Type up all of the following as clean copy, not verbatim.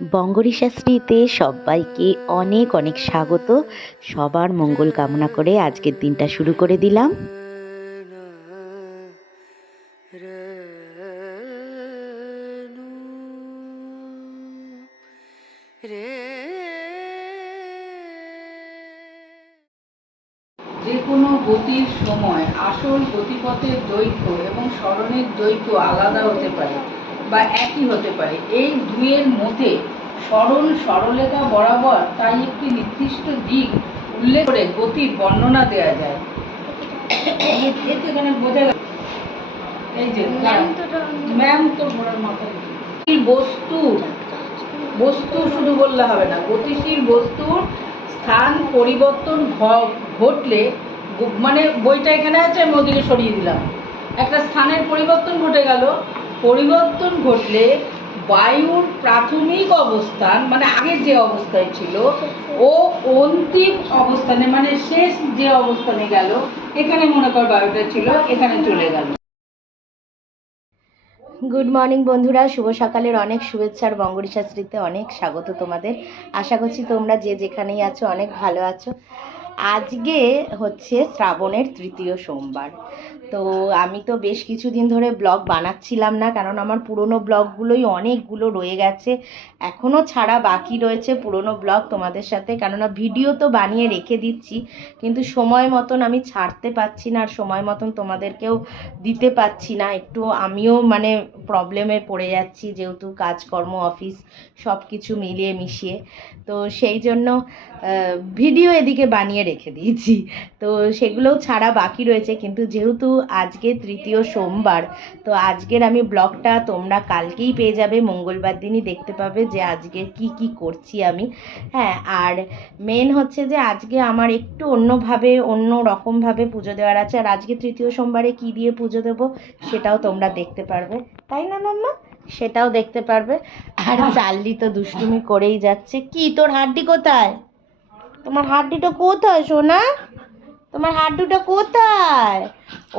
বঙ্গরি শাস্ত্রীতে সবাইকে অনেক অনেক স্বাগত। সবার মঙ্গল কামনা করে আজকের দিনটা শুরু করে দিলাম। যে কোনো গতির সময় আসল গতিপথের দৈর্ঘ্য এবং সরণের দৈর্ঘ্য আলাদা হতে পারে বা একই হতে পারে। এই দুইয়ের মধ্যে সরল সরলরেখা বরাবর তাই একটি নির্দিষ্ট দিক উল্লেখ করে গতির বর্ণনা দেওয়া যায়। এখানে বোঝা গেল। এই যে ম্যাম তো মাথায় বস্তু শুধু বললে হবে না, গতিশীল বস্তুর স্থান পরিবর্তন ঘটলে, মানে বইটা এখানে আছে, আমি ওদিকে সরিয়ে দিলাম, একটা স্থানের পরিবর্তন ঘটে গেল। পরিবর্তন ঘটলে বায়ুর প্রাথমিক অবস্থান, মানে আগের যে অবস্থায় ছিল, ও অন্তিম অবস্থানে, মানে শেষ যে অবস্থানে গেল, এখানে মনে কর বায়ুটা ছিল, এখানে চলে গেল। গুড মর্নিং বন্ধুরা, শুভ সকালের অনেক শুভেচ্ছার বঙ্গরি শাস্ত্রীতে অনেক স্বাগত তোমাদের। আশা করছি তোমরা যে যেখানেই আছো অনেক ভালো আছো। আজকে হচ্ছে শ্রাবণের তৃতীয় সোমবার। তো আমি তো বেশ কিছুদিন ধরে ব্লগ বানাচ্ছিলাম না, কারণ আমার পুরনো ব্লগগুলোই অনেকগুলো রয়ে গেছে, এখনও ছাড়া বাকি রয়েছে পুরনো ব্লগ তোমাদের সাথে। কেননা ভিডিও তো বানিয়ে রেখে দিচ্ছি, কিন্তু সময় মতন আমি ছাড়তে পারছি না, আর সময় মতন তোমাদেরকেও দিতে পারছি না। একটু আমিও মানে প্রবলেমে পড়ে যাচ্ছি, যেহেতু কাজকর্ম অফিস সব কিছু মিলিয়ে মিশিয়ে। তো সেই জন্য ভিডিও এদিকে বানিয়ে রেখে দিয়েছি, তো সেগুলোও ছাড়া বাকি রয়েছে। কিন্তু যেহেতু আজকে তৃতীয় সোমবার, তো আজকের আমি ব্লগটা তোমরা কালকেই পেয়ে যাবে, মঙ্গলবার দিনই দেখতে পাবে যে আজকে কি কি করছি আমি। হ্যাঁ, আর মেন হচ্ছে যে আজকে আমার একটু অন্য রকমভাবে পুজো দেওয়ার আছে। আর আজকে তৃতীয় সোমবারে কি দিয়ে পুজো দেবো সেটাও তোমরা দেখতে পারবে, তাই না মাম্মা? সেটাও দেখতে পারবে। আর চার্লি তো দুষ্টুমি করেই যাচ্ছে। কি তোর হাড্ডি কোথায়? তোমার হাড্ডিটা কোথায় সোনা? তোমার হাড্ডিটা কোথায়?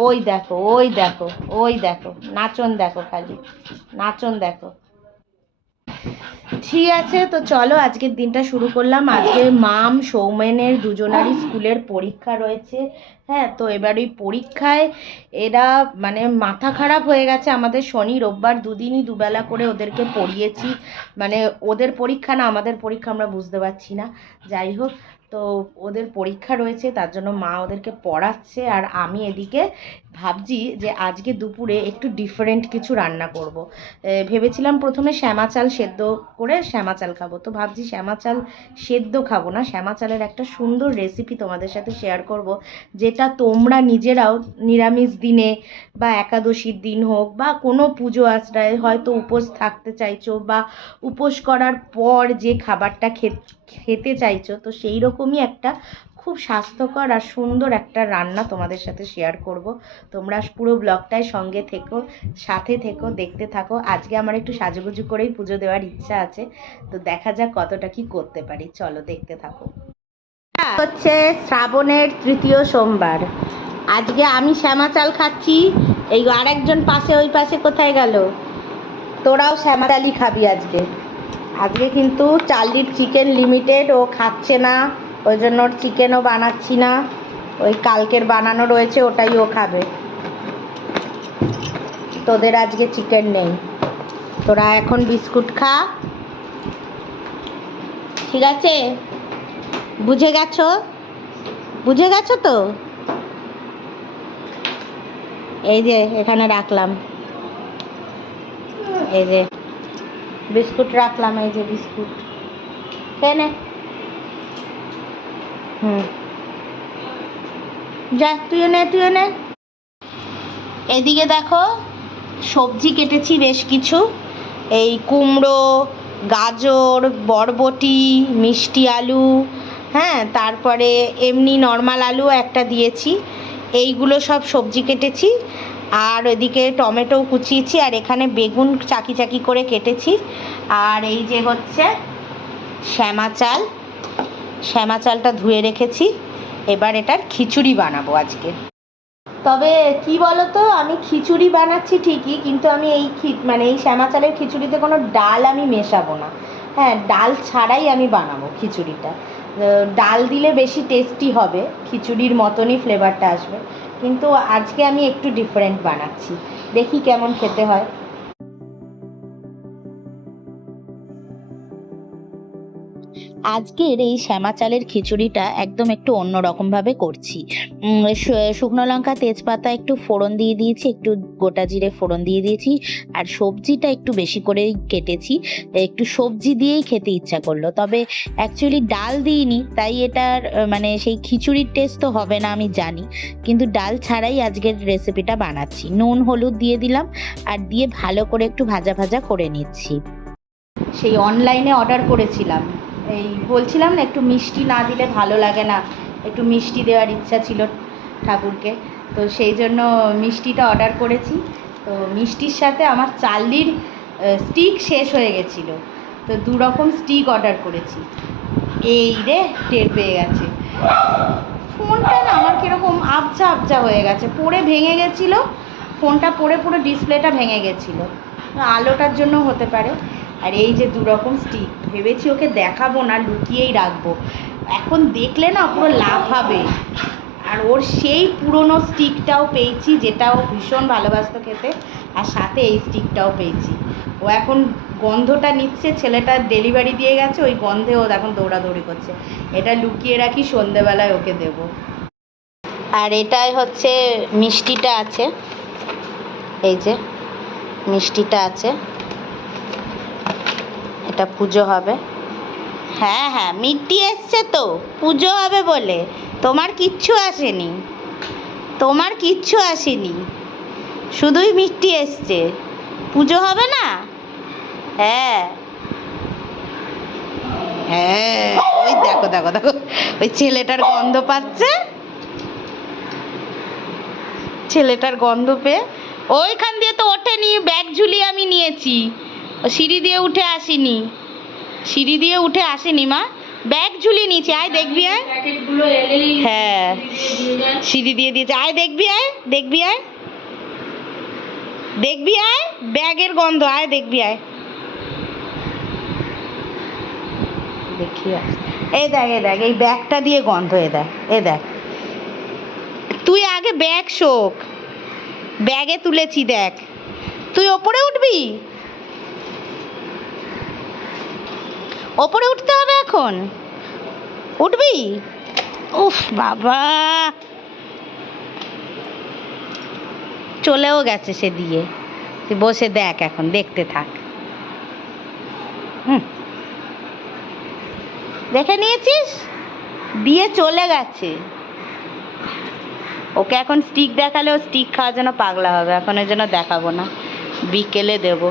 ওই দেখো, ওই দেখো, ওই দেখো, নাচন দেখো, খালি নাচন দেখো। ঠিক আছে, তো চলো আজকের দিনটা শুরু করলাম। আজকে মাম সৌমেনের দুজনারই স্কুলের পরীক্ষা রয়েছে। হ্যাঁ, তো এবার ওই পরীক্ষায় এরা মানে মাথা খারাপ হয়ে গেছে। আমাদের শনি রোববার দুদিনই দুবেলা করে ওদেরকে পড়িয়েছি, মানে ওদের পরীক্ষা না আমাদের পরীক্ষা, আমরা বুঝতে পারছি না। যাই হোক, তো ওদের পরীক্ষা রয়েছে, তার জন্য মা ওদেরকে পড়াচ্ছে, আর আমি এদিকে ভাবছি যে আজকে দুপুরে একটু ডিফারেন্ট কিছু রান্না করব। ভেবেছিলাম প্রথমে শ্যামা চাল সেদ্ধ করে শ্যামা চাল খাবো, তো ভাবছি শ্যামা চাল সেদ্ধ খাবো না, শ্যামা চালের একটা সুন্দর রেসিপি তোমাদের সাথে শেয়ার করব, যেটা তোমরা নিজেরাও নিরামিষ দিনে বা একাদশীর দিন হোক বা কোনো পুজো আশ্রয় হয়তো উপোস থাকতে চাইছো, বা উপোস করার পর যে খাবারটা খেতে চাইছো, তো সেই রকমই একটা খুব স্বাস্থ্যকর আর সুন্দর একটা রান্না তোমাদের সাথে শেয়ার করব। তোমরা পুরো ব্লগটায় সঙ্গে থেকো, সাথে থেকো, দেখতে থাকো। আজকে আমার একটু সাজুগুজু করেই পুজো দেওয়ার ইচ্ছা আছে, তো দেখা যাক কতটা কি করতে পারি। চলো দেখতে থাকো। হচ্ছে শ্রাবণের তৃতীয় সোমবার। আজকে আমি শ্যামা চাল খাচ্ছি। এই আরেকজন পাশে, ওই পাশে কোথায় গেল? তোরাও শ্যামা চালই খাবি আজকে। আজকে কিন্তু চার্লির চিকেন লিমিটেড, ও খাচ্ছে না, ওই জন্য ওর চিকেনও বানাচ্ছি না। ওই কালকের বানানো রয়েছে, ওটাই ও খাবে। তোদের আজকে চিকেন নেই, তোরা এখন বিস্কুট খা, ঠিক আছে? বুঝে গেছো? বুঝে গেছো তো? এই যে এখানে রাখলাম, এই যে বিস্কুট রাখলাম, এই যে বিস্কুট নে। যা, তুইও নে, তুইও নে। এদিকে দেখো, সবজি কেটেছি বেশ কিছু, এই কুমড়ো, গাজর, বরবটি, মিষ্টি আলু, হ্যাঁ, তারপরে এমনি নর্মাল আলু একটা দিয়েছি, এইগুলো সব সবজি কেটেছি। আর এদিকে টমেটো কুচিয়েছি, আর এখানে বেগুন চাকি চাকি করে কেটেছি। আর এই যে হচ্ছে শ্যামা চাল, শ্যামা চালটা ধুয়ে রেখেছি। এবার এটার খিচুড়ি বানাবো আজকে। তবে কি বলো তো, আমি খিচুড়ি বানাচ্ছি ঠিকই, কিন্তু আমি এই মানে এই শ্যামা চালের খিচুড়িতে কোনো ডাল আমি মেশাবো না। হ্যাঁ, ডাল ছাড়াই আমি বানাবো খিচুড়িটা। ডাল দিলে বেশি টেস্টি হবে, খিচুড়ির মতনই ফ্লেভারটা আসবে, কিন্তু আজকে আমি একটু ডিফারেন্ট বানাচ্ছি, দেখি কেমন খেতে হয়। আজকের এই শ্যামা চালের খিচুড়িটা একদম একটু অন্যরকমভাবে করছি। শুকনো লঙ্কা তেজপাতা একটু ফোড়ন দিয়ে দিয়েছি, একটু গোটা জিরে ফোড়ন দিয়ে দিয়েছি, আর সবজিটা একটু বেশি করেই কেটেছি, একটু সবজি দিয়েই খেতে ইচ্ছা করলো। তবে অ্যাকচুয়ালি ডাল দিইনি, তাই এটার মানে সেই খিচুড়ির টেস্ট তো হবে না আমি জানি, কিন্তু ডাল ছাড়াই আজকের রেসিপিটা বানাচ্ছি। নুন হলুদ দিয়ে দিলাম, আর দিয়ে ভালো করে একটু ভাজা ভাজা করে নিচ্ছি। সেই অনলাইনে অর্ডার করেছিলাম, এই বলছিলাম না একটু মিষ্টি না দিলে ভালো লাগে না, একটু মিষ্টি দেওয়ার ইচ্ছা ছিল ঠাকুরকে, তো সেই জন্য মিষ্টিটা অর্ডার করেছি। তো মিষ্টির সাথে আমার চাল্লির স্টিক শেষ হয়ে গেছিলো, তো 2 রকম স্টিক অর্ডার করেছি। এই রে, টের পেয়ে গেছে ফোনটা না আমার কীরকম আবজা আবজা হয়ে গেছে, পড়ে ভেঙে গেছিলো ফোনটা, পড়ে পুরো ডিসপ্লেটা ভেঙে গেছিলো, আলোটার জন্য হতে পারে। আর এই যে 2 রকম স্টিক, ভেবেছি ওকে দেখাবো না, লুকিয়েই রাখবো, এখন দেখলে না পুরো লাফাবে। আর ওর সেই পুরনো স্টিকটাও পেয়েছি, যেটাও ভীষণ ভালোবাসতো খেতে, আর সাথে এই স্টিকটাও পেয়েছি। ও এখন গন্ধটা নিচ্ছে, ছেলেটা ডেলিভারি দিয়ে গেছে, ওই গন্ধে ও এখন দৌড়াদৌড়ি করছে। এটা লুকিয়ে রাখি, সন্ধেবেলায় ওকে দেব। আর এটাই হচ্ছে মিষ্টিটা আছে, এই যে মিষ্টিটা আছে, এটা পুজো হবে। হ্যাঁ হ্যাঁ, মিষ্টি এসছে তো, পুজো হবে বলে, তোমার কিচ্ছু আসেনি, তোমার কিচ্ছু আসেনি, শুধুই মিষ্টি এসছে, পুজো হবে না। হ্যাঁ হ্যাঁ, ওই দেখো দেখো দেখো, ওই ছেলেটার গন্ধ পাচ্ছে, ছেলেটার গন্ধ পেয়ে ওইখান দিয়ে তো ওঠেনি, ব্যাগ ঝুলিয়ে আমি নিয়েছি, সিঁড়ি দিয়ে উঠে আসিনি, সিঁড়ি দিয়ে উঠে আসেনি মা, ব্যাগ ঝুলিয়ে নিয়েছি, আয় দেখবি আয়। হ্যাঁ, সিঁড়ি দিয়ে দিয়েছে, আয় দেখবি আয়, দেখবি আয়, দেখবি আয়, ব্যাগের গন্ধ, আয় দেখবি আয়, দেখি আয়, এই দেখ এই দেখ, এই ব্যাগটা দিয়ে গন্ধ, এ দেখ এ দেখ, তুই আগে ব্যাগ শোক, ব্যাগে তুলেছি দেখ, তুই ওপরে উঠবি, ওপরে উঠতে হবে এখন, উঠবি, উফ বাবা, চলেও গেছে সে দিয়ে, তুই বসে দেখ, এখন দেখতে থাক। দেখে নিয়েছিস, দিয়ে চলে গেছে। ওকে এখন স্টিক দেখালে ও স্টিক খাওয়ার জন্য পাগলা হবে, এখন ওই জন্য দেখাবো না, বিকেলে দেব,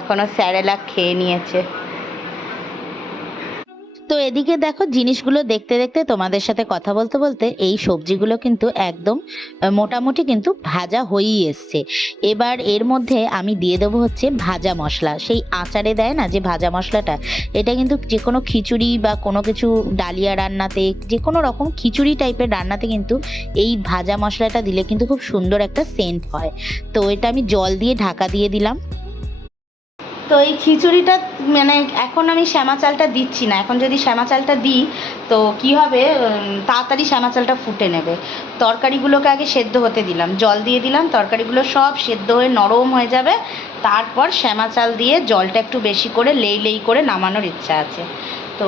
এখনো স্যারেলাক খেয়ে নিয়েছে। তো এদিকে দেখো, জিনিসগুলো দেখতে দেখতে তোমাদের সাথে কথা বলতে বলতে এই সবজিগুলো কিন্তু একদম মোটামুটি কিন্তু ভাজা হয়েই এসছে। এবার এর মধ্যে আমি দিয়ে দেবো হচ্ছে ভাজা মশলা, সেই আচারে দেয় না যে ভাজা মশলাটা, এটা কিন্তু যে কোনো খিচুড়ি বা কোনো কিছু ডালিয়া রান্নাতে, যে কোনো রকম খিচুড়ি টাইপের রান্নাতে কিন্তু এই ভাজা মশলাটা দিলে কিন্তু খুব সুন্দর একটা সেন্ট হয়। তো এটা আমি জল দিয়ে ঢাকা দিয়ে দিলাম। তো এই খিচুড়িটা মানে এখন আমি শ্যামা চালটা দিচ্ছি না, এখন যদি শ্যামা চালটা দিই তো কি হবে, তাড়াতাড়ি শ্যামা চালটা ফুটে নেবে। তরকারিগুলোকে আগে সেদ্ধ হতে দিলাম, জল দিয়ে দিলাম, তরকারিগুলো সব সেদ্ধ হয়ে নরম হয়ে যাবে, তারপর শ্যামা চাল দিয়ে জলটা একটু বেশি করে লেই লেই করে নামানোর ইচ্ছা আছে। তো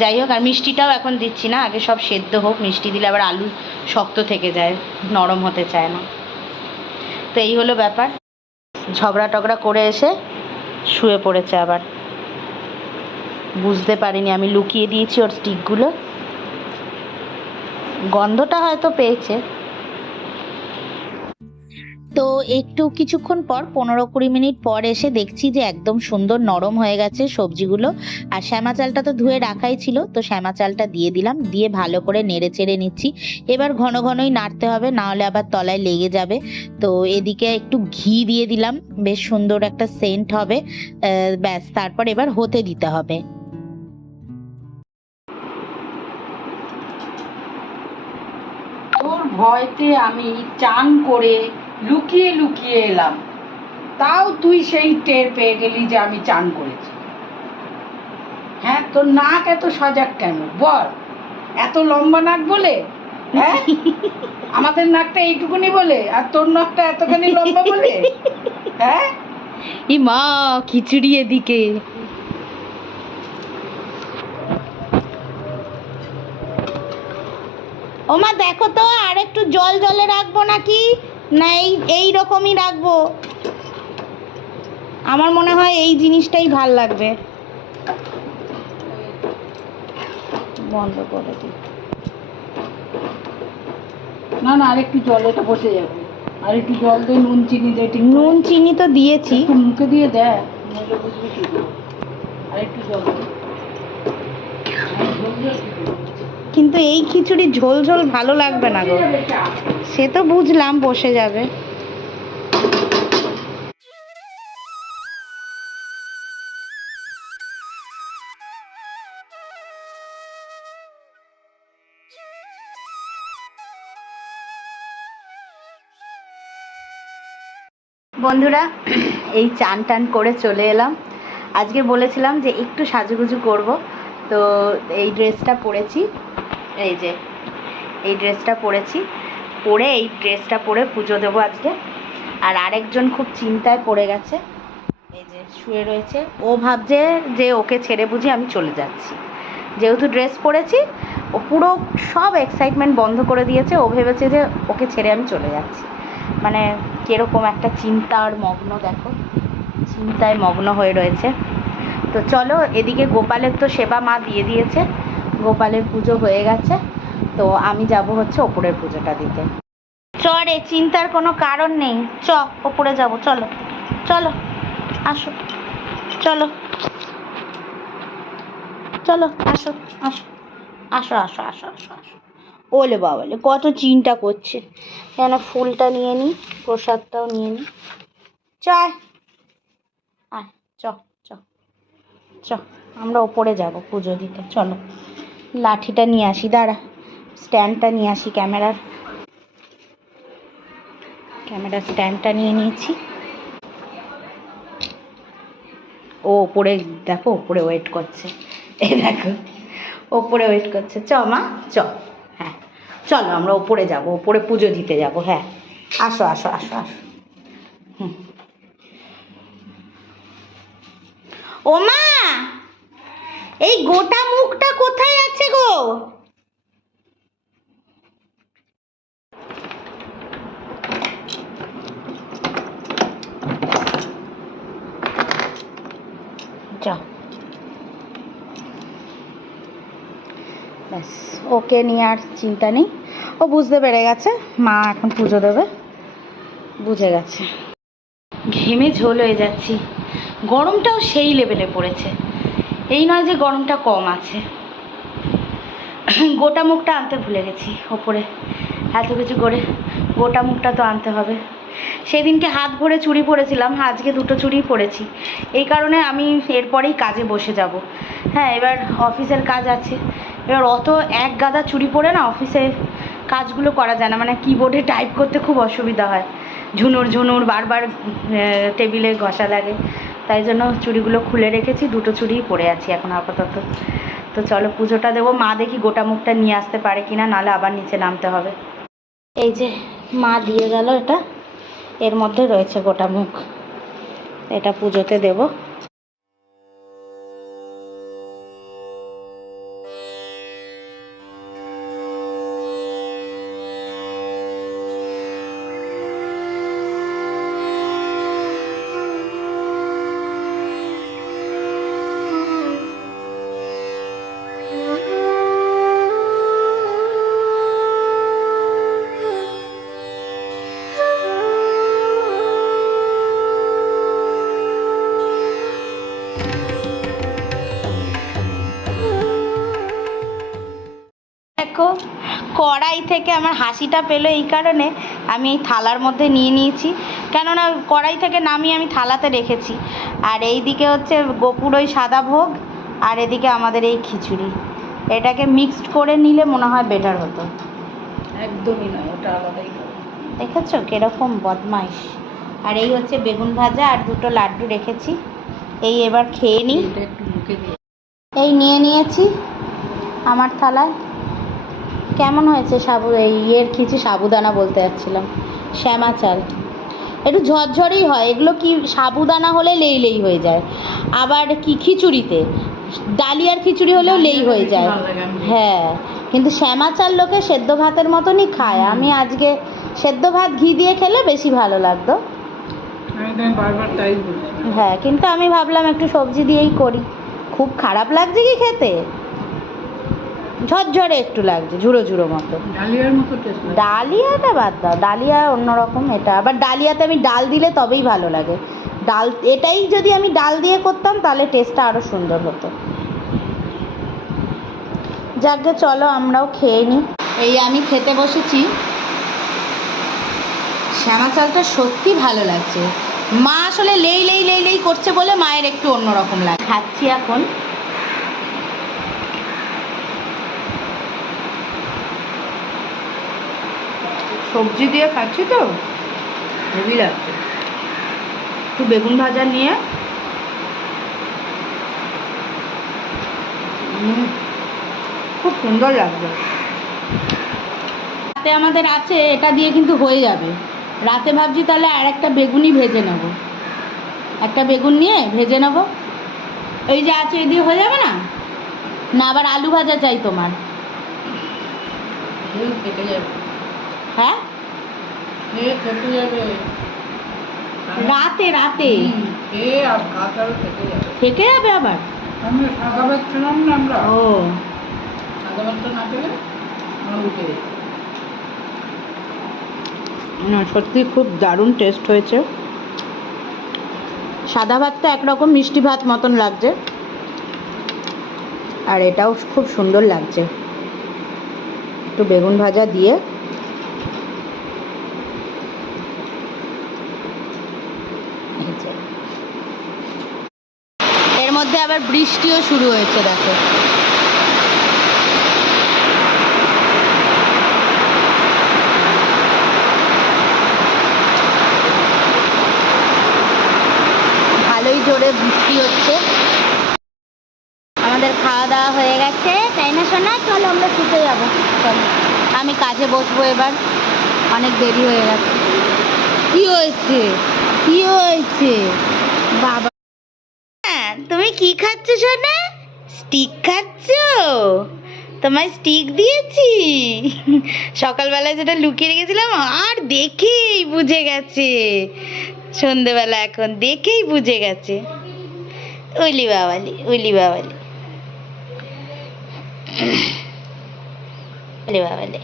যাই হোক, আর মিষ্টিটাও এখন দিচ্ছি না, আগে সব সেদ্ধ হোক, মিষ্টি দিলে আবার আলু শক্ত থেকে যায়, নরম হতে চায় না। তো এই হলো ব্যাপার, ঝগড়া টগড়া করে এসে শুয়ে পড়েছে আবার, বুঝতে পারিনি আমি লুকিয়ে দিয়েছি ওর স্টিকগুলো, গন্ধটা হয়তো পেয়েছে। তো একটু কিছুক্ষণ পর 15-20 মিনিট পর এসে দেখছি যে একদম সুন্দর নরম হয়ে গেছে সবজিগুলো, আর শ্যামা চালটা তো ধুয়ে রাখাই ছিল, তো শ্যামা চালটা দিয়ে দিলাম, দিয়ে ভালো করে নেড়ে চেড়ে নিচ্ছি। এবার ঘন ঘনই নাড়তে হবে, না হলে আবার তলায় লেগে যাবে। তো এদিকে একটু ঘি দিয়ে দিলাম, বেশ সুন্দর একটা সেন্ট হবে, ব্যাস, তারপর এবার হতে দিতে হবে। তোর ভয়তে আমি চান করে লুকিয়ে লুকিয়ে এলাম, তাও তুই সেই টের পেয়ে গেলি যে আমি চান করেছি। হ্যাঁ, তোর নাক এত সজাগ কেন বল? এত লম্বা নাক বলে? হ্যাঁ, আমাদের নাকটা এইটুকুনি বলে আর তোর নাকটা এতখানি লম্বা বলে? হ্যাঁ, ই মা, খিচুড়ি এদিকে। ও মা দেখো তো, আর একটু জল জলে রাখবো নাকি, না এই রকমই রাখবো? আমার মনে হয় এই জিনিসটাই ভাল লাগবে। বন্ধ করে দিই। না না, আরেকটু জল, এটা বসে যাবে। আরেকটু জল দিয়ে নুন চিনি দিয়ে ঠিক নুন চিনি তো দিয়েছি। একটু মুখে দিয়ে দেয়, নইলে বুঝবি কি করে। আরেকটু জল দে। কিন্তু এই খিচুড়ি ঝোল ঝোল ভালো লাগবে না গো। সে তো বুঝলাম, বসে যাবে। বন্ধুরা, এই চান টান করে চলে এলাম। আজকে বলেছিলাম যে একটু সাজুগুজু করব, তো এই ড্রেসটা পরেছি। এই যে এই ড্রেসটা পরেছি, পরে এই ড্রেসটা পরে পুজো দেবো আজকে। আর আরেকজন খুব চিন্তায় পড়ে গেছে, এই যে শুয়ে রয়েছে। ও ভাবছে যে ওকে ছেড়ে বুঝি আমি চলে যাচ্ছি। যেহেতু ড্রেস পরেছি, ও পুরো সব এক্সাইটমেন্ট বন্ধ করে দিয়েছে। ও ভেবেছে যে ওকে ছেড়ে আমি চলে যাচ্ছি। মানে কীরকম একটা চিন্তার মগ্ন, দেখো চিন্তায় মগ্ন হয়ে রয়েছে। তো চলো, এদিকে গোপালের তো সেবা মা দিয়ে দিয়েছে, গোপালের পুজো হয়ে গেছে। তো আমি যাব হচ্ছে ওপরের পুজোটা দিতে। চরে চিন্তার কোনো কারণ নেই, ওপরে যাব, চলো চলো, আসো, চলো চলো, আসো আসো আসো আসো আসো আসো আসো। ওলে বাবালে, কত চিন্তা করছে। কেন ফুলটা নিয়ে নিই, প্রসাদটাও নিয়ে নিই। চায় আয়, চ চ চ, আমরা ওপরে যাব পুজো দিতে। চলো, লাঠিটা নিয়ে আসি, দাঁড়া, স্ট্যান্ডটা নিয়ে আসি, ক্যামেরার স্ট্যান্ডটা নিয়ে নিয়েছি। ও ওপরে দেখো, ওপরে ওয়েট করছে, এই দেখো ওপরে ওয়েট করছে। চ মা, চ। হ্যাঁ চলো, আমরা ওপরে যাব, ওপরে পুজো দিতে যাব। হ্যাঁ আসো আসো আসো আসো। হুম, ও মা, এই গোটা মুখটা কোথায় আছে গো? যাও, ব্যাস, ওকে নিয়ে আর চিন্তা নেই। ও বুঝতে পেরে গেছে মা এখন পুজো দেবে, বুঝে গেছে। ঘেমে ঝোল হয়ে যাচ্ছি। গরমটাও সেই লেভেলে পড়েছে, এই নয় যে গরমটা কম আছে। গোটা মুখটা আনতে ভুলে গেছি ওপরে, এত কিছু করে গোটা মুখটা তো আনতে হবে। সেদিনকে হাত ভরে চুড়ি পরেছিলাম, আজকে দুটো চুড়ি পরেছি। এই কারণে আমি এরপরেই কাজে বসে যাব। হ্যাঁ, এবার অফিসের কাজ আছে। এবার অত এক গাদা চুড়ি পরে না অফিসে কাজগুলো করা যায় না, মানে কিবোর্ডে টাইপ করতে খুব অসুবিধা হয়, ঝুনুর ঝুনুর বারবার টেবিলে ঘষা লাগে। তাই জন্য চুড়িগুলো খুলে রেখেছি, দুটো চুড়িই পরে আছি এখন আপাতত। তো চলো পুজোটা দেবো। মা দেখি গোটা মুখটা নিয়ে আসতে পারে কিনা, নাহলে আবার নিচে নামতে হবে। এই যে মা দিয়ে গেল, এটা এর মধ্যে রয়েছে গোটা মুখ, এটা পুজোতে দেব। দেখো, কড়াই থেকে আমার হাসিটা পেলো এই কারণে আমি এই থালার মধ্যে নিয়ে নিয়েছি, কেননা কড়াই থেকে নামিয়ে আমি থালাতে রেখেছি। আর এই দিকে হচ্ছে গোপুর ওই সাদা ভোগ, আর এদিকে আমাদের এই খিচুড়ি। এটাকে মিক্সড করে নিলে মনে হয় বেটার হতো। একদমই নয়, ওটা আলাদাই হবে। দেখেছো কিরকম বদমাইশ। আর এই হচ্ছে বেগুন ভাজা আর দুটো লাড্ডু রেখেছি, এই এবার খেয়ে নিই। এটা একটু মুখে দিয়ে এই নিয়ে নিয়েছি আমার থালায়। কেমন হয়েছে সাবুদানা বলতে যাচ্ছিলাম, শ্যামা চাল। একটু ঝরঝরেই হয় এগুলো, কি সাবুদানা হলে লেই হয়ে যায়, আবার কি খিচুড়িতে ডালিয়ার খিচুড়ি হলেও লেই হয়ে যায়। হ্যাঁ, কিন্তু শ্যামা চাল লোকে সেদ্ধ ভাতের মতনই খায়। আমি আজকে সেদ্ধ ভাত ঘি দিয়ে খেলে বেশি ভালো লাগতো। হ্যাঁ, কিন্তু আমি ভাবলাম একটু সবজি দিয়েই করি। খুব খারাপ লাগছে কি খেতে? ঝরঝরে একটু লাগছে, ঝুড়ো ঝুড়ো মতো। ডালিয়াটা বাদ দাও, ডালিয়া অন্যরকম, এটা আবার ডালিয়াতে আমি ডাল দিলে তবেই ভালো লাগে। এটাই যদি আমি ডাল দিয়ে করতাম তাহলে টেস্টটা আরও সুন্দর হতো। যাকে চলো আমরাও খেয়ে নিই। এই আমি খেতে বসেছি। শ্যামা চালটা সত্যি ভালো লাগছে। মা আসলে লেই করছে বলে মায়ের একটু অন্যরকম লাগে। খাচ্ছি এখন। সবজি দিয়ে খাচ্ছি তো হেভি লাগছে। একটু বেগুন ভাজা নিয়ে খুব সুন্দর লাগবে। রাতে আমাদের আছে, এটা দিয়ে কিন্তু হয়ে যাবে। রাতে ভাবছি তাহলে আর একটা বেগুনই ভেজে নেব, একটা বেগুন নিয়ে ভেজে নেব। এই যে আছে, এই দিয়ে হয়ে যাবে না? না আবার আলু ভাজা চাই তোমার? হ্যাঁ, রাতে থেকে যাবে আবার। ও না, সত্যি খুব দারুণ টেস্ট হয়েছে। সাদা ভাতটা একরকম মিষ্টি ভাত মতন লাগছে, আর এটাও খুব সুন্দর লাগছে। একটু বেগুন ভাজা দিয়ে এর মধ্যে আবার বৃষ্টিও শুরু হয়েছে, দেখো। ভালোই জোরে বৃষ্টি হচ্ছে। আমাদের খাওয়া দাওয়া হয়ে গেছে, তাই না সোনা? চলো আমরা শুতে যাবো। চলো, আমি কাজে বসবো এবার, অনেক দেরি হয়ে গেছে। কি হয়েছে বাবা? হ্যাঁ, তুমি কি খাচ্ছ সোনা? স্টিক খাচ্ছ? তোমায় স্টিক দিয়েছি? সকালবেলায় যেটা লুকিয়ে রেখেছিলাম আর দেখেই বুঝে গেছে, সন্ধেবেলা এখন দেখেই বুঝে গেছে। উলি বাবালি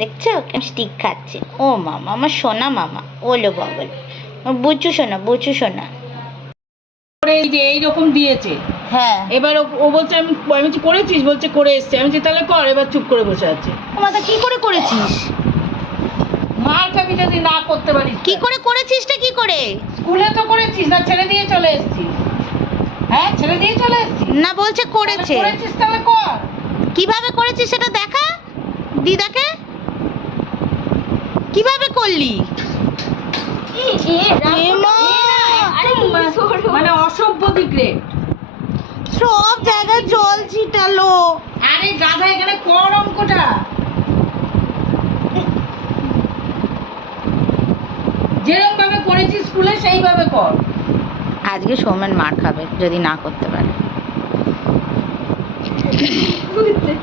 দেখছো স্টিক খাচ্ছে। ও মামা, আমার সোনা মামা। ওলো বাবা, বুচু সোনা। এই যে এইরকম দিয়েছে। হ্যাঁ, এবার ও বলছে আমি করেছিস, বলছে করে এসছে। আমি তাহলে কর। এবার চুপ করে বসে আছে। মাথা কি করে করেছিস? মার খাবি যদি না করতে পারিস। কি করে করেছিসটা? কি করে? স্কুলে তো করেছিস না, ছেড়ে দিয়ে চলে এসেছিস? হ্যাঁ, ছেড়ে দিয়ে চলে এসেছিস না, বলছে করেছে। করেছিস তাহলে কর। কিভাবে করেছিস সেটা দেখা দিদাকে। কিভাবে করলি? মানে অসভ্য দিকরে সব জায়গায় জল ছিটালো। আরে গাধা, এখানে কর অঙ্কটা। যেরকম ভাবে করেছিস স্কুলে সেইভাবে কর। আজকে সৌমেন মার খাবে যদি না করতে পারে।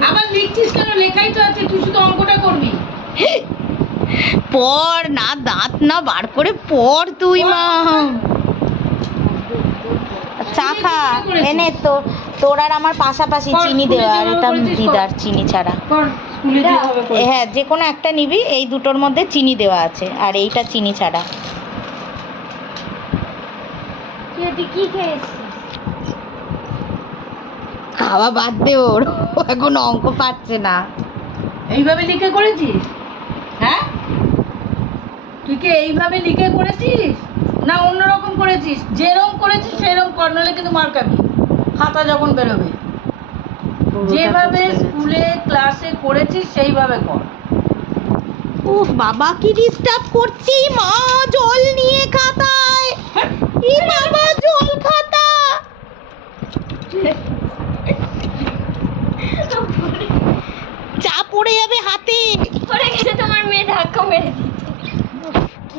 আবার লিখছিস কেন? লেখাই তো আছে, তুই শুধু অঙ্কটা করবি। পড় না, দাঁত না বার করে পড় তুই। মা চা খা, এনে তো তোর আর আমার পাশাপাশি চিনি দেওয়া, আর এটা দিদার চিনি ছাড়া। হ্যাঁ, যে কোনো একটা নিবি, এই দুটোর মধ্যে চিনি দেওয়া আছে, আর এইটা চিনি ছাড়া। কি খাওয়া বাদ দে, ওর এখন অঙ্ক পাচ্ছে না। এইভাবে লিখে করেছিস? হ্যাঁ, তুই কি এইভাবে লিখে করেছিস না অন্যরকম করেছিস? যেরকম করেছিস সেরকম কর, নাহলে কিন্তু মার খাবি খাতা যখন বেরোবে। যেভাবে স্কুলে ক্লাসে করেছিস সেইভাবে কর। ও বাবা, কি ডিস্টার্ব করছি। মা জল নিয়ে খাতায়, ই বাবা জল খাতা।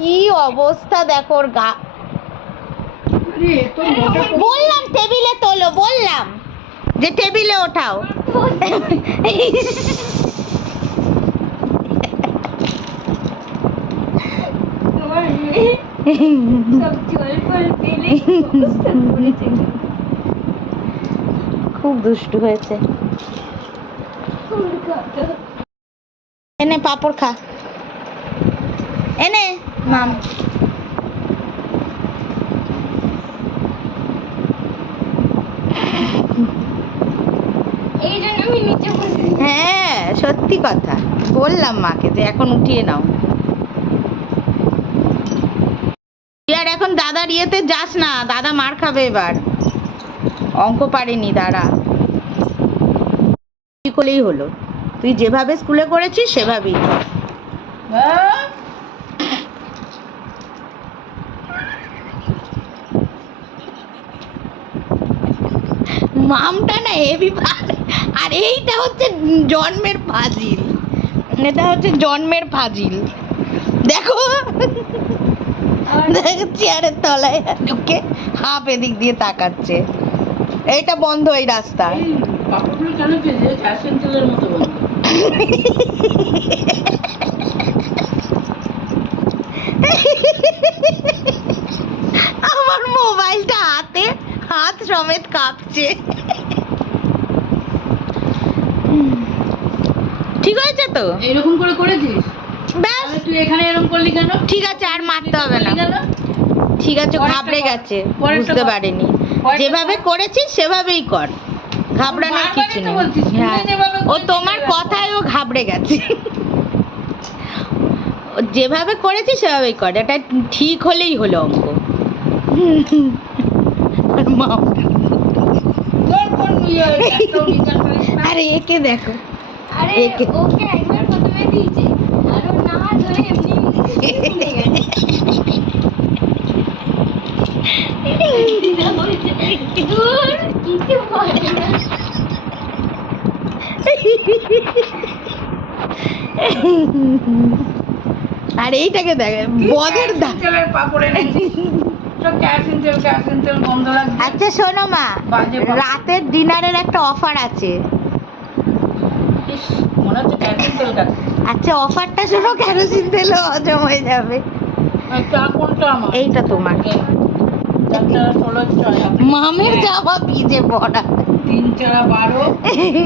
কি অবস্থা দেখো ওর গা। আরে তো মোটা বললাম টেবিলে তোলো, বললাম যে টেবিলে ওঠাও। খুব দুষ্টু হয়েছে। এনে পাপড় খা, এনে মাম। হ্যাঁ সত্যি কথা, বললাম মাকে যে এখন উঠিয়ে নাও। তুই আর এখন দাদার ইয়েতে যাস না, দাদা মার খাবে এবার। অঙ্ক পারেনি দাঁড়া, কি করলেই হলো, তুই যেভাবে স্কুলে করেছিস সেভাবেই কর। হ্যাঁ মামটা না হেভি পারে। আর এইটা হচ্ছে জন্মের ফাজিল, এটা হচ্ছে জন্মের ফাজিল। দেখো দেখো চেয়ারের তলায় ঢুকে হাফ এদিক দিয়ে তাকাচ্ছে। এইটা বন্ধ এই রাস্তা। এই পাপড়গুলো কেন ভেজে ফ্যাশন তেলের মতো বন্ধ? আমার মোবাইলটা হাতে, হাত সমেত কাঁপছে। ঠিক হয়েছে তো? এইরকম করে করেছিস? ব্যাস তাহলে তুই এখানে এরকম করলি কেন? ঠিক আছে, আর মারতে হবে না। কেন? ঠিক আছে, পরেরটা ঘাবড়ে কর। গেছে, পরেরটা বুঝতে কর। পারেনি। পরেরটা যেভাবে কর। করেছিস সেভাবেই কর, ঘাবড়ানোর বারবারই কিছু তো নেই। বলছিস, তুই হ্যাঁ, যেভাবে ও করেছিস তোমার সেভাবে কর। কথায় ও ঘাবড়ে গেছে। ও যেভাবে করেছিস সেভাবেই কর, এটা ঠিক হলেই হলো অঙ্ক। আর মাম, তোর কোন ইয়ে একটাও বিচার করিস না? আরে একে দেখো, আরে একে। ওকে একবার প্রথমে দিয়েছে আর ও না ধরে এমনি এমনি ভুলে গেছে। দূর কিছু বলে না। আর এইটাকে দেখ, বদের দা। ক্যারোসিন তেলের পাপড় এনেছিস। সব ক্যারোসিন তেল গন্ধ লাগছে। আচ্ছা শোনো মা, বাজে পাপড়। রাতের ডিনারের একটা অফার আছে। ইস, মনে হচ্ছে ক্যারোসিন তেল খাচ্ছিস। আচ্ছা অফারটা শোনো, কেরোসিন তেলে হজম হয়ে যাবে। আর চা কোনটা আমার? এইটা তোমার। চারটা 16 ছয় মামের জামা ভিজে পড়া। 3 4 12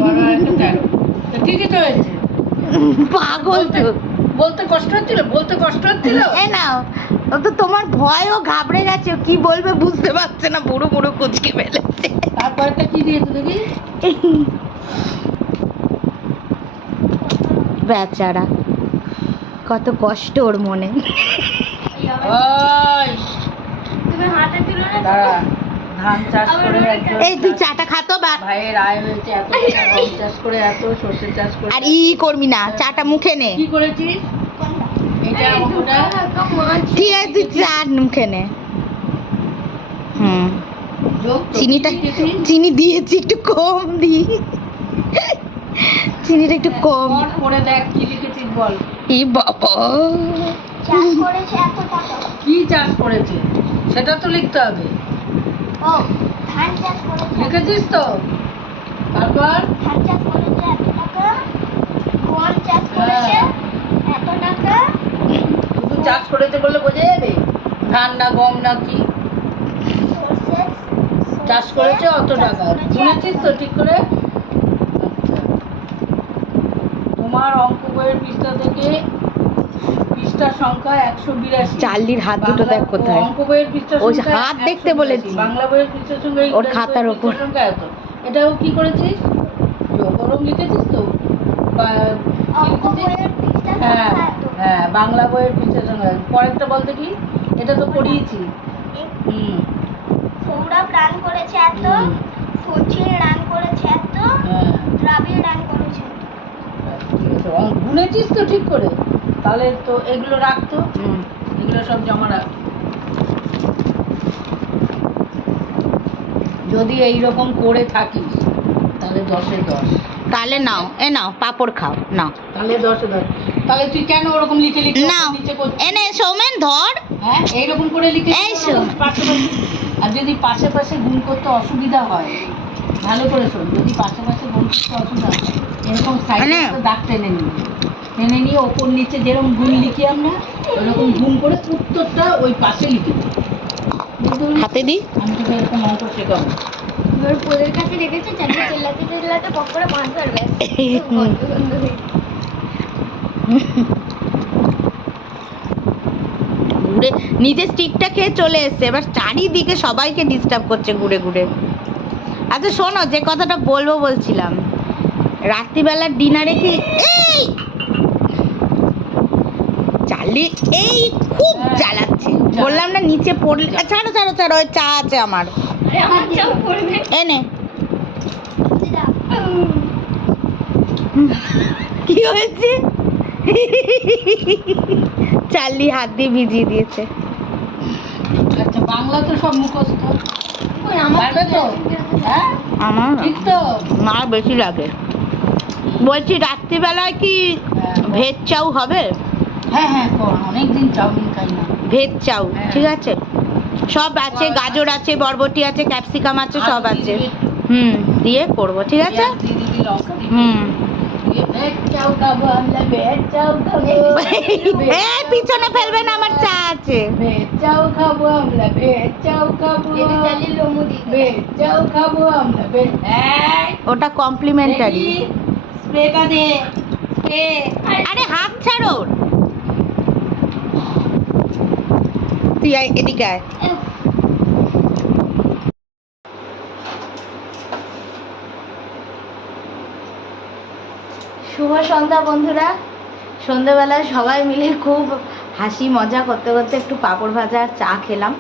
12 একটা 13। তো ঠিকই তো হয়েছে। পাগল তো। বলতে কষ্ট হচ্ছিল, বলতে কষ্ট হচ্ছিল। এ নাও, ও তো তোমার ভয়ও ঘাবড়ে গেছে, ও কি বলবে বুঝতে পারছে না, বুড়ো বুড়ো কুচকে ফেলেছে। তারপরটা কি দিয়েছে দেখি? বেচারা, কত কষ্ট ওর মনে। ওই তুমি হাতে তুলো না। দাঁড়া, ধান চাষ করে একজন এই তুই চাটা খাতো বা। ভাইয়ের আয় হয়েছে এত টাকা, গম চাষ করে এত, সর্ষে চাষ করে আর ই করবি না, চাটা মুখে নে। কি করেছিস? এটা ওটা ঠিক আছে তুই চা মুখে নে। হুম, যোগ তো চিনিটা, কি দিয়েছিস? চিনি দিয়েছি একটু কম দি, চিনিটা একটু কম। পড়, পড়ে দেখ কি লিখেছিস বল। ই বাবা, চাষ করেছে এত টাকা। কি চাষ করেছে সেটা তো লিখতে হবে। ও ধান চাষ করেছে। লিখেছিস তো? তারপর ধান চাষ করেছে এত টাকা। গম চাষ করেছে এত টাকা। শুধু চাষ করেছে বললে বোঝা যাবে? ধান না গম না কি সর্ষে চাষ করেছে অত টাকা শুনেছিস তো ঠিক করে? আচ্ছা, তোমার অঙ্ক বইয়ের পৃষ্ঠা থেকে পৃষ্ঠা সংখ্যা 182। চার্লির হাত দুটো দেখ কোথায়। অঙ্ক বইয়ের পৃষ্ঠা ওই সংখ্যা হাত দেখতে 182, বলেছি। বাংলা বইয়ের পৃষ্ঠা সংখ্যা ওর খাতার পৃষ্ঠা ওপর। সংখ্যা এত। এটাও কি করেছিস? ওরম লিখেছিস তো? বা কি অঙ্ক লিখেছিস? বইয়ের পৃষ্ঠা হ্যাঁ সংখ্যা এত। হ্যাঁ, বাংলা বইয়ের পৃষ্ঠা সংখ্যা। পরেরটা বলতে কি? এটা তো পড়িয়েছি। হুম সৌরভ রান করেছে এত। হুম, সচিন রান করেছে এত। হ্যাঁ দ্রাবিড় রান করেছে এত। ঠিক আছে। গুনেছিস তো ঠিক করে? তাহলে তো এগুলো রাখতো, হুম, এগুলো সব জমা রাখ। যদি এইরকম করে থাকিস তাহলে 10-এ 10। তাহলে নাও, এ নাও পাপড় খাও, নাও। তাহলে 10-এ 10। তাহলে তুই কেন ওরকম লিখে লিখে নাও নিচে করছিস? এনে সৌমেন ধর। হ্যাঁ এইরকম করে লিখে এই শোন। পাশাপাশি। আর যদি পাশে পাশে গুণ করতে অসুবিধা হয়, ভালো করে শোন, যদি পাশে পাশে গুণ করতে অসুবিধা হয় এরকম সাইডে দাগ টেনে নিবি, টেনে নিয়ে ওপর নিচে যেরকম গুণ লিখি আমরা ওরকম গুণ করে উত্তরটা ওই পাশে লিখে দিই। হাতে দি। আমি তোকে এরকম অঙ্ক শেখাবো। এবার পোলের কাছে রেখেছে, চারটে চিল্লাতে চিল্লাতে পক করে মাছ ধরবে। বন্ধ বন্ধ হয়ে ঘুরে নিজে স্টিকটা খেয়ে চলে এসছে, এবার চারিদিকে সবাইকে ডিস্টার্ব করছে ঘুরে ঘুরে। আচ্ছা শোনো, যে কথাটা বলবো বলছিলাম, রাত্রিবেলার ডিনারে কি এই চালি এই খুব জ্বালাচ্ছে, বললাম না নিচে পড়লে। ছাড়ো ছাড়ো ছাড়ো, ওই চা আছে আমার, আরে আমার চাও পড়বে। এনে। কি হয়েছে? চার্লি হাত দিয়ে ভিজিয়ে দিয়েছে। আচ্ছা বাংলা তো সব মুখস্থ ওই আমার পারবে তো? হ্যাঁ আমার ঠিক তো? মা বেশি লাগে। বলছি রাত্রিবেলায় কি ভেজ চাউ হবে? হ্যাঁ হ্যাঁ কর, অনেকদিন চাউমিন খাই না। ভেজ চাউ হ্যাঁ। ঠিক আছে, সব আছে, গাজর আছে, বরবটি আছে, ক্যাপসিকাম আছে, সব আলু আছে। দিয়ে দিয়ে করব, ঠিক আছে। পেঁয়াজ দিয়ে দিবি, লঙ্কা দিবি। হুম। দিয়ে ভেজ চাউ খাবো আমরা, ভেজ চাউ খাবো। পিছনে ফেলবে না, আমার চা আছে। ভেজ চাউ খাবো আমরা, ভেজ চাউ খাবো। এটা চালিয়ে লোমো দিয়ে ভেজ চাউ খাবো আমরা, ভেজ। এই, ওটা কমপ্লিমেন্টারি। স্প্রেটা দে, স্প্রে। আরে হাত ছাড়ো, তুই আয়, এদিকে আয়। শুভ সন্ধ্যা বন্ধুরা। সন্ধ্যেবেলায় সবাই মিলে খুব হাসি মজা করতে করতে একটু পাঁপড় ভাজা আর চা খেলাম।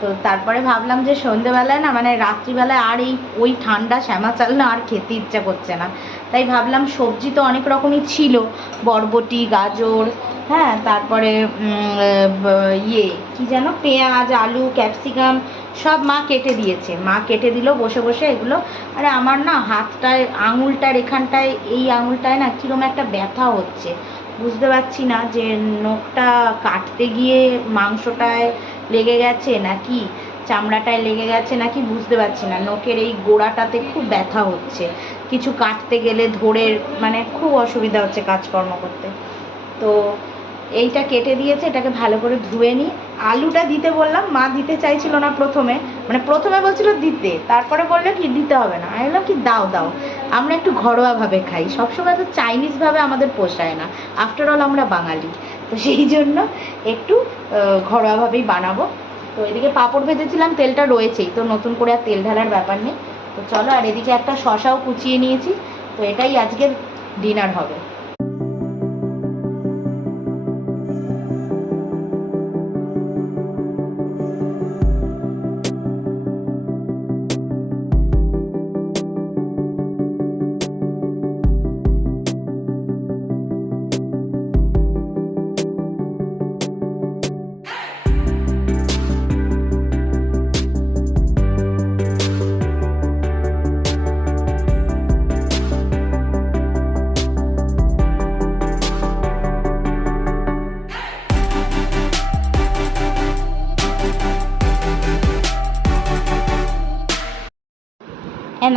তো তারপরে ভাবলাম যে সন্ধ্যেবেলায় না, মানে রাত্রিবেলায় আর ওই ঠান্ডা শ্যামা চাল না আর খেতে ইচ্ছা করছে না। তাই ভাবলাম সবজি তো অনেক রকমই ছিল, বরবটি, গাজর, হ্যাঁ, তারপরে কি যেন, পেঁয়াজ, আলু, ক্যাপসিকাম সব মা কেটে দিয়েছে। মা কেটে দিল বসে বসে এগুলো। আরে আমার না হাতটায়, আঙুলটার এখানটায়, এই আঙুলটায় না কীরকম একটা ব্যথা হচ্ছে, বুঝতে পারছি না যে নখটা কাটতে গিয়ে মাংসটায় লেগে গেছে নাকি চামড়াটায় লেগে গেছে নাকি বুঝতে পারছি না। নখের এই গোড়াটাতে খুব ব্যথা হচ্ছে, কিছু কাটতে গেলে ধরে, মানে খুব অসুবিধা হচ্ছে কাজকর্ম করতে। তো এইটা কেটে দিয়েছে, এটাকে ভালো করে ধুয়ে নিই। আলুটা দিতে বললাম, মা দিতে চাইছিল না প্রথমে, মানে প্রথমে বলছিল দিতে, তারপরে বললো কি দিতে হবে না। আমি বললাম কি দাও দাও, আমরা একটু ঘরোয়াভাবে খাই, সবসময় তো চাইনিজভাবে আমাদের পোষায় না, আফটার অল আমরা বাঙালি, তো সেই জন্য একটু ঘরোয়াভাবেই বানাবো। তো এদিকে পাঁপড় ভেজেছিলাম, তেলটা রয়েছেই, তো নতুন করে আর তেল ঢালার ব্যাপার নেই। তো চলো, আর এদিকে একটা শশাও কুচিয়ে নিয়েছি। তো এটাই আজকের ডিনার হবে।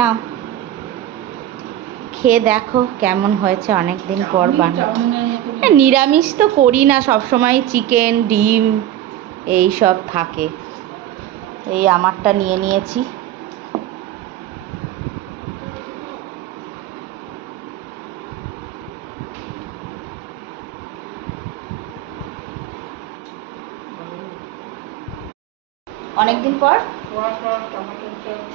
নাও খেয়ে দেখো কেমন হয়েছে, অনেক দিন পর বানাবো। নিরামিষ তো করি না সবসময়, চিকেন, ডিম এই সব থাকে। এই আমারটা নিয়ে নিয়েছি। অনেকদিন পর,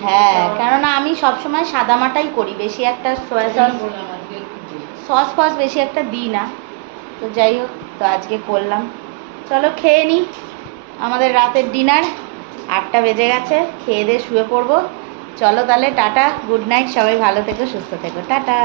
হ্যাঁ, কেননা আমি সবসময় সাদামাটাই করি, বেশি একটা সয়া সস ফস বেশি একটা দিই না। তো যাই হোক, তো আজকে করলাম। চলো খেয়ে নিই, আমাদের রাতের ডিনার 8টা বেজে গেছে, খেয়ে দিয়ে শুয়ে পড়বো। চলো তাহলে, টাটা, গুড নাইট, সবাই ভালো থেকো, সুস্থ থেকো, টাটা।